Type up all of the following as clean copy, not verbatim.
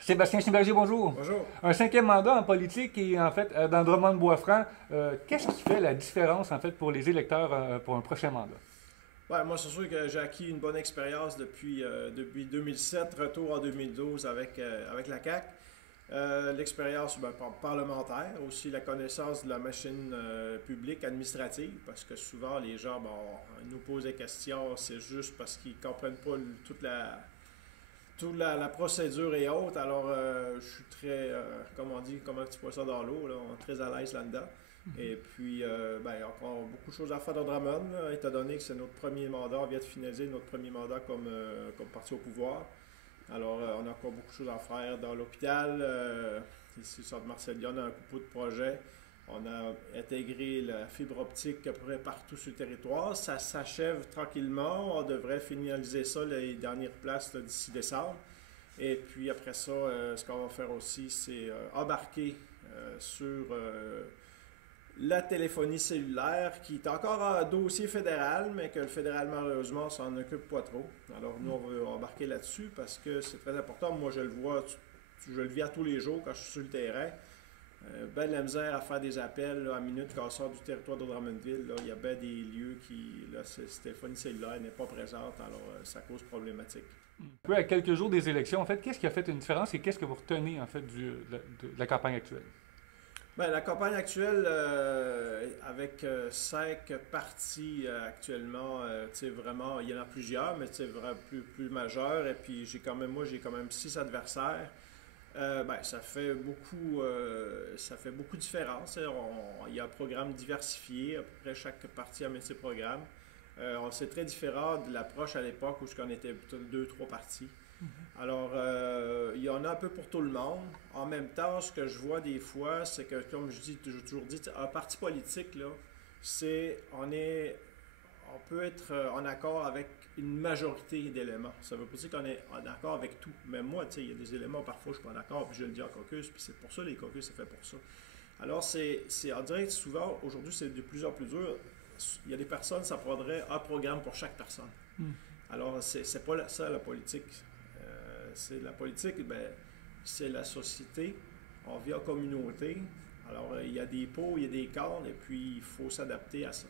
Sébastien Chimberger, bonjour. Bonjour. Un cinquième mandat en politique et en fait dans Drummond-Bois-Franc, qu'est-ce qui fait la différence en fait pour les électeurs pour un prochain mandat? Ouais, moi, c'est sûr que j'ai acquis une bonne expérience depuis 2007, retour en 2012 avec la CAQ. L'expérience parlementaire, aussi la connaissance de la machine publique administrative, parce que souvent les gens nous posent des questions, c'est juste parce qu'ils ne comprennent pas toute la procédure et autres. Alors, je suis très, comme on dit, comment tu vois ça dans l'eau, là, on est très à l'aise là-dedans. Et puis, encore beaucoup de choses à faire dans Drummond, là, étant donné que c'est notre premier mandat, on vient de finaliser notre premier mandat comme parti au pouvoir. Alors, on a encore beaucoup de choses à faire dans l'hôpital. Ici, sur Marcel-Lyon, on a un couple de projets. On a intégré la fibre optique à peu près partout sur le territoire. Ça s'achève tranquillement. On devrait finaliser ça, les dernières places là, d'ici décembre. Et puis après ça, ce qu'on va faire aussi, c'est embarquer sur la téléphonie cellulaire, qui est encore un dossier fédéral, mais que le fédéral, malheureusement, s'en occupe pas trop. Alors, nous, on veut embarquer là-dessus parce que c'est très important. Moi, je le vois, je le vis à tous les jours quand je suis sur le terrain. Ben de la misère à faire des appels là, à minute quand on sort du territoire de Drummondville. Là, il y a bien des lieux qui, là, cette téléphonie cellulaire n'est pas présente, alors ça cause problématique. Oui, à quelques jours des élections, en fait, qu'est-ce qui a fait une différence et qu'est-ce que vous retenez en fait de la campagne actuelle? Ben, la campagne actuelle, avec 5 partis actuellement, vraiment, il y en a plusieurs, mais vraiment plus majeurs. Et puis moi, j'ai quand même 6 adversaires. Ça fait beaucoup de différence. Hein. Il y a un programme diversifié, à peu près chaque parti amène ses programmes. C'est très différent de l'approche à l'époque où on était plutôt 2, 3 partis. Alors, il y en a un peu pour tout le monde. En même temps, ce que je vois des fois, c'est que, comme j'ai toujours dit, un parti politique, là, on peut être en accord avec une majorité d'éléments. Ça veut pas dire qu'on est en accord avec tout. Mais moi, tu sais, il y a des éléments, parfois, je suis pas en accord, puis je le dis en caucus, puis c'est pour ça, les caucus, c'est fait pour ça. Alors, on dirait que souvent, aujourd'hui, c'est de plus en plus dur. Il y a des personnes, ça prendrait un programme pour chaque personne. Alors, c'est pas ça, la politique. C'est la politique, c'est la société. On vit en communauté. Alors, il y a des pots, il y a des cornes, et puis il faut s'adapter à ça.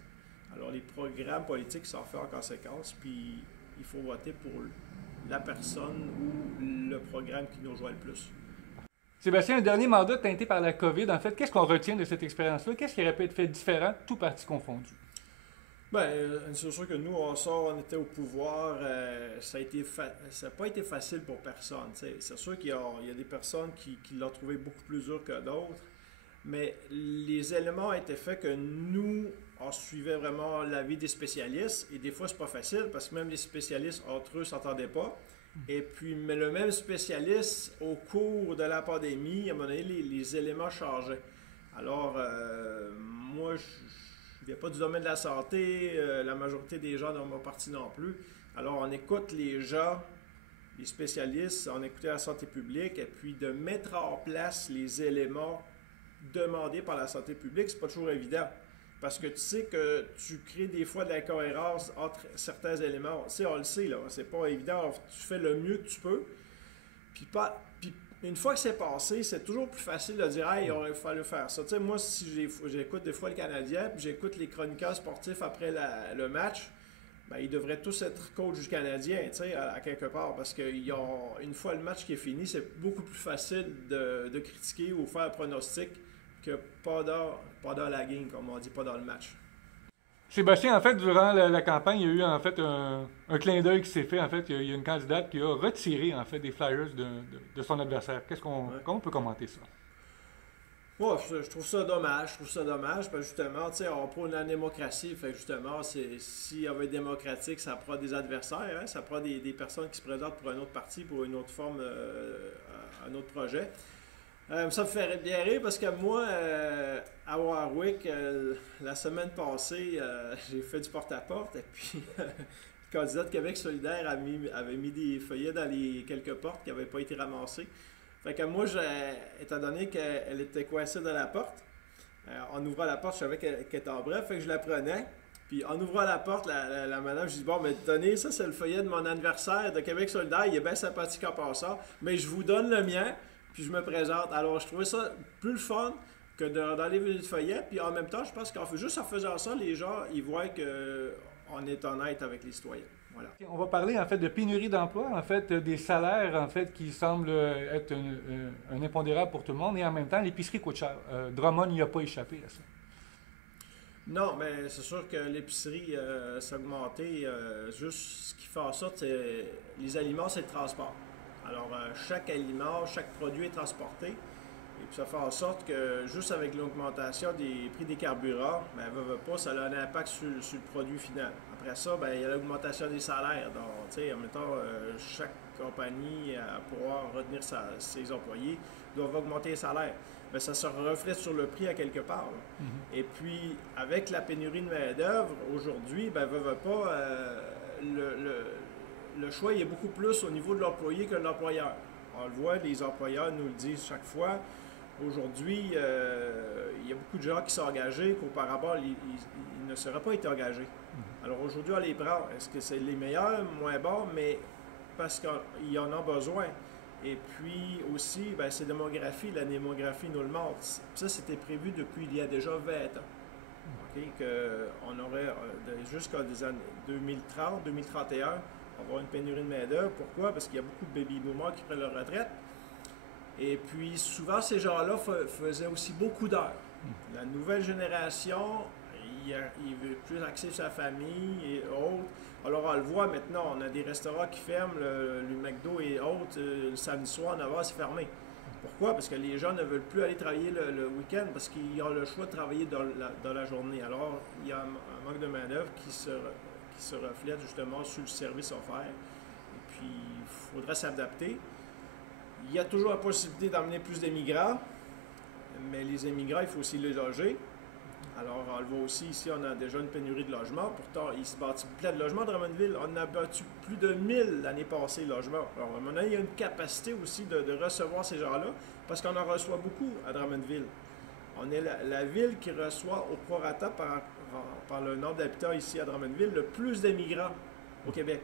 Alors, les programmes politiques sont faits en conséquence, puis il faut voter pour la personne ou le programme qui nous rejoint le plus. Sébastien, un dernier mandat teinté par la COVID, en fait, qu'est-ce qu'on retient de cette expérience-là? Qu'est-ce qui aurait pu être fait différent, tout parti confondu? C'est sûr que nous, on était au pouvoir, ça n'a pas été facile pour personne. T'sais. C'est sûr qu'il y a des personnes qui l'ont trouvé beaucoup plus dur que d'autres, mais les éléments ont été faits que nous, on suivait vraiment l'avis des spécialistes, et des fois, c'est pas facile parce que même les spécialistes entre eux s'entendaient pas. Et puis, mais le même spécialiste, au cours de la pandémie, à un moment donné, les éléments changeaient. Alors, moi, je ne viens pas du domaine de la santé, la majorité des gens dans mon parti non plus. Alors, on écoute les gens, les spécialistes, on écoute la santé publique, et puis de mettre en place les éléments demandés par la santé publique, c'est pas toujours évident. Parce que tu sais que tu crées des fois de l'incohérence entre certains éléments. Tu sais, on le sait, là, c'est pas évident. Tu fais le mieux que tu peux. Puis une fois que c'est passé, c'est toujours plus facile de dire « Hey, il aurait fallu faire ça ». Tu sais, moi, si j'écoute des fois le Canadien, puis j'écoute les chroniqueurs sportifs après le match, ils devraient tous être coach du Canadien, tu sais, à quelque part. Parce une fois le match qui est fini, c'est beaucoup plus facile de critiquer ou faire un pronostic que pas dans la game, comme on dit, pas dans le match. Sébastien, en fait, durant la campagne, il y a eu en fait un clin d'œil qui s'est fait. En fait, il y a une candidate qui a retiré en fait des flyers de son adversaire. Ouais. Comment on peut commenter ça? Ouais, je trouve ça dommage. Parce que justement, tu sais, on prône la démocratie. Fait que justement, s'il y avait démocratique, ça prend des adversaires, hein, ça prend des personnes qui se présentent pour un autre parti, pour une autre forme, un autre projet. Ça me fait bien rire parce que moi, à Warwick, la semaine passée, j'ai fait du porte-à-porte et puis le candidat de Québec solidaire avait mis des feuillets dans les quelques portes qui n'avaient pas été ramassées. Fait que moi, étant donné qu'elle était coincée dans la porte, en ouvrant la porte, je savais qu'elle était en bref, fait que je la prenais. Puis en ouvrant la porte, la madame, je dis, bon, mais tenez, ça c'est le feuillet de mon anniversaire de Québec solidaire, il est bien sympathique en passant, mais je vous donne le mien, puis je me présente. Alors je trouvais ça plus le fun que d'enlever le feuillet, puis en même temps, je pense juste en faisant ça, les gens, ils voient qu'on est honnête avec les citoyens. Voilà. On va parler en fait de pénurie d'emploi, en fait des salaires en fait qui semblent être un impondérable pour tout le monde et en même temps l'épicerie coûte cher. Drummond n'y a pas échappé à ça. Non, mais c'est sûr que l'épicerie s'est augmentée. Juste ce qui fait en sorte, c'est les aliments, c'est le transport. Alors chaque aliment, chaque produit est transporté. Et puis ça fait en sorte que juste avec l'augmentation des prix des carburants, ben, veut pas, ça a un impact sur le produit final. Après ça, ben, il y a l'augmentation des salaires. Donc, tu sais, en même temps, chaque compagnie, pour pouvoir retenir ses employés, doit augmenter les salaires. Ben, ça se reflète sur le prix à quelque part. Et puis, avec la pénurie de main-d'œuvre, aujourd'hui, ben, veut pas, le choix il est beaucoup plus au niveau de l'employé que de l'employeur. On le voit, les employeurs nous le disent chaque fois. Aujourd'hui, il y a beaucoup de gens qui sont engagés qu'auparavant, ils ne seraient pas été engagés. Alors aujourd'hui, on les prend. Est-ce que c'est les meilleurs, moins bons, mais parce qu'ils en ont besoin. Et puis aussi, ben, c'est la démographie nous le montre. Ça, c'était prévu depuis il y a déjà 20 ans. Okay? Qu'on aurait, jusqu'à des années 2030, 2031, avoir une pénurie de main-d'œuvre. Pourquoi? Parce qu'il y a beaucoup de baby-boomers qui prennent leur retraite. Et puis, souvent, ces gens-là faisaient aussi beaucoup d'heures. La nouvelle génération, il veut plus axer sur sa famille et autres. Alors, on le voit maintenant, on a des restaurants qui ferment, le McDo et autres, le samedi soir, 9h, c'est fermé. Pourquoi? Parce que les gens ne veulent plus aller travailler le week-end parce qu'ils ont le choix de travailler dans la journée. Alors, il y a un manque de main-d'œuvre qui se reflète justement sur le service offert. Et puis, il faudra s'adapter. Il y a toujours la possibilité d'emmener plus d'émigrants, mais les immigrants, il faut aussi les loger. Alors, on le voit aussi ici, on a déjà une pénurie de logements. Pourtant, il se bâtit plein de logements à Drummondville. On a bâti plus de 1000 l'année passée logements. Alors, à un moment donné, il y a une capacité aussi de recevoir ces gens-là, parce qu'on en reçoit beaucoup à Drummondville. On est la ville qui reçoit au prorata par le nombre d'habitants ici à Drummondville le plus d'immigrants au Québec.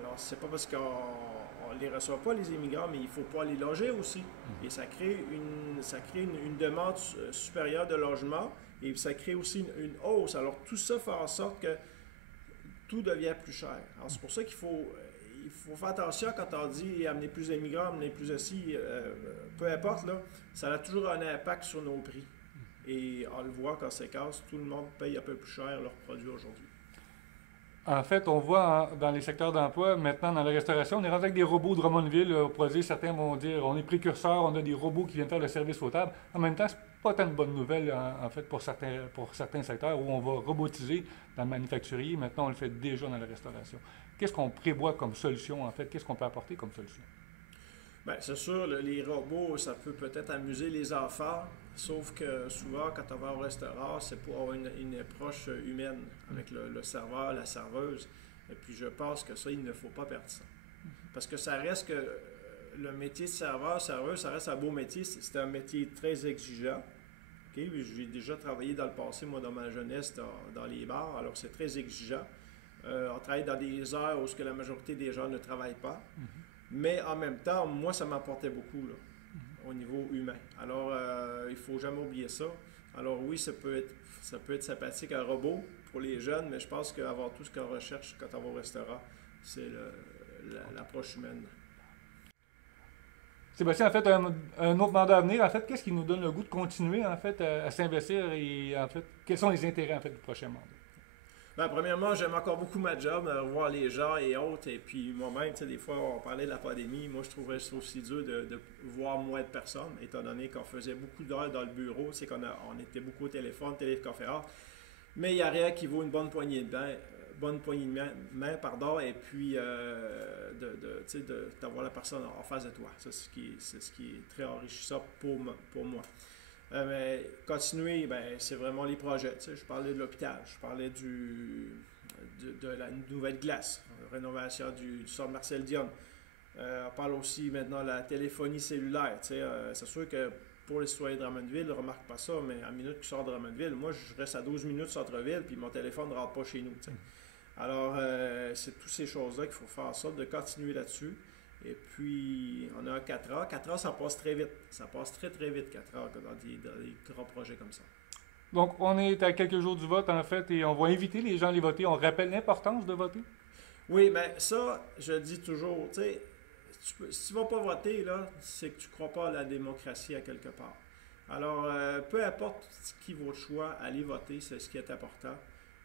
Alors, c'est pas parce qu'on ne les reçoit pas, les immigrants, mais il faut pas les loger aussi. Et ça crée une demande supérieure de logement et ça crée aussi une hausse. Alors, tout ça fait en sorte que tout devient plus cher. Alors, c'est pour ça qu'il faut faire attention quand on dit amener plus d'immigrants, amener plus aussi, peu importe, là, ça a toujours un impact sur nos prix. Et on le voit en conséquence, tout le monde paye un peu plus cher leurs produits aujourd'hui. En fait, on voit dans les secteurs d'emploi, maintenant dans la restauration, on est rendu avec des robots de Drummondville. Certains vont dire on est précurseurs, on a des robots qui viennent faire le service aux tables. En même temps, c'est pas tant une bonne nouvelle en fait pour certains secteurs où on va robotiser dans le manufacturier. Maintenant, on le fait déjà dans la restauration. Qu'est-ce qu'on prévoit comme solution en fait? Qu'est-ce qu'on peut apporter comme solution? Bien, c'est sûr, les robots, ça peut peut-être amuser les enfants, sauf que souvent, quand on va au restaurant, c'est pour avoir une approche humaine avec le serveur, la serveuse. Et puis, je pense que ça, il ne faut pas perdre ça. Parce que ça reste que le métier de serveur, serveuse, ça reste un beau métier. C'est un métier très exigeant. Okay? J'ai déjà travaillé dans le passé, moi, dans ma jeunesse, dans les bars, alors c'est très exigeant. On travaille dans des heures où la majorité des gens ne travaillent pas. Mais en même temps, moi, ça m'apportait beaucoup là, au niveau humain. Alors, il ne faut jamais oublier ça. Alors oui, ça peut être sympathique, un robot pour les jeunes, mais je pense qu'avant tout, ce qu'on recherche quand on va au restaurant, c'est l'approche humaine. Sébastien, en fait, un autre mandat à venir, en fait, qu'est-ce qui nous donne le goût de continuer, en fait, à s'investir et, en fait, quels sont les intérêts, en fait, du prochain mandat? Ben, premièrement, j'aime encore beaucoup ma job, voir les gens et autres. Et puis moi-même, tu sais, des fois, on parlait de la pandémie. Moi, je trouvais ça aussi dur de voir moins de personnes, étant donné qu'on faisait beaucoup d'heures dans le bureau. C'est qu'on était beaucoup au téléphone, téléconférence. Mais il n'y a rien qui vaut une bonne poignée de main, pardon, et puis d'avoir la personne en face de toi. Ça, c'est ce qui est très enrichissant pour moi. Mais continuer, c'est vraiment les projets. Tu sais, je parlais de l'hôpital, je parlais de la nouvelle glace, la rénovation du centre Marcel Dion. On parle aussi maintenant de la téléphonie cellulaire. Tu sais, c'est sûr que pour les citoyens de Drummondville, ne remarquent pas ça, mais à minute qu'ils sortent de Drummondville, moi, je reste à 12 minutes centre-ville, puis mon téléphone ne rentre pas chez nous. T'sais. Alors, c'est toutes ces choses-là qu'il faut faire en sorte de continuer là-dessus. Et puis, on a 4A. 4A, ça passe très vite. Ça passe très, très vite, 4A, dans des grands projets comme ça. Donc, on est à quelques jours du vote, en fait, et on va inviter les gens à aller voter. On rappelle l'importance de voter. Oui, bien ça, je le dis toujours, tu sais, si tu ne vas pas voter, là, c'est que tu ne crois pas à la démocratie à quelque part. Alors, peu importe qui votre choix, allez voter, c'est ce qui est important.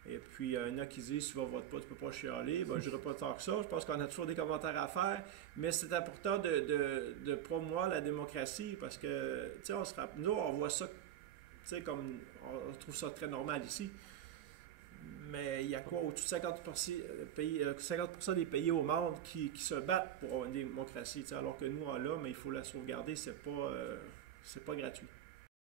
Et puis, il y en a qui disent, si tu ne votes pas, tu ne peux pas chialer. Ben, je ne dirais pas tant que ça. Je pense qu'on a toujours des commentaires à faire. Mais c'est important de promouvoir la démocratie parce que, tu sais, nous, on voit ça, tu sais, comme, on trouve ça très normal ici. Mais il y a quoi, au-dessus de 50% des pays au monde qui se battent pour une démocratie. Alors que nous, on l'a, mais il faut la sauvegarder, c'est pas gratuit.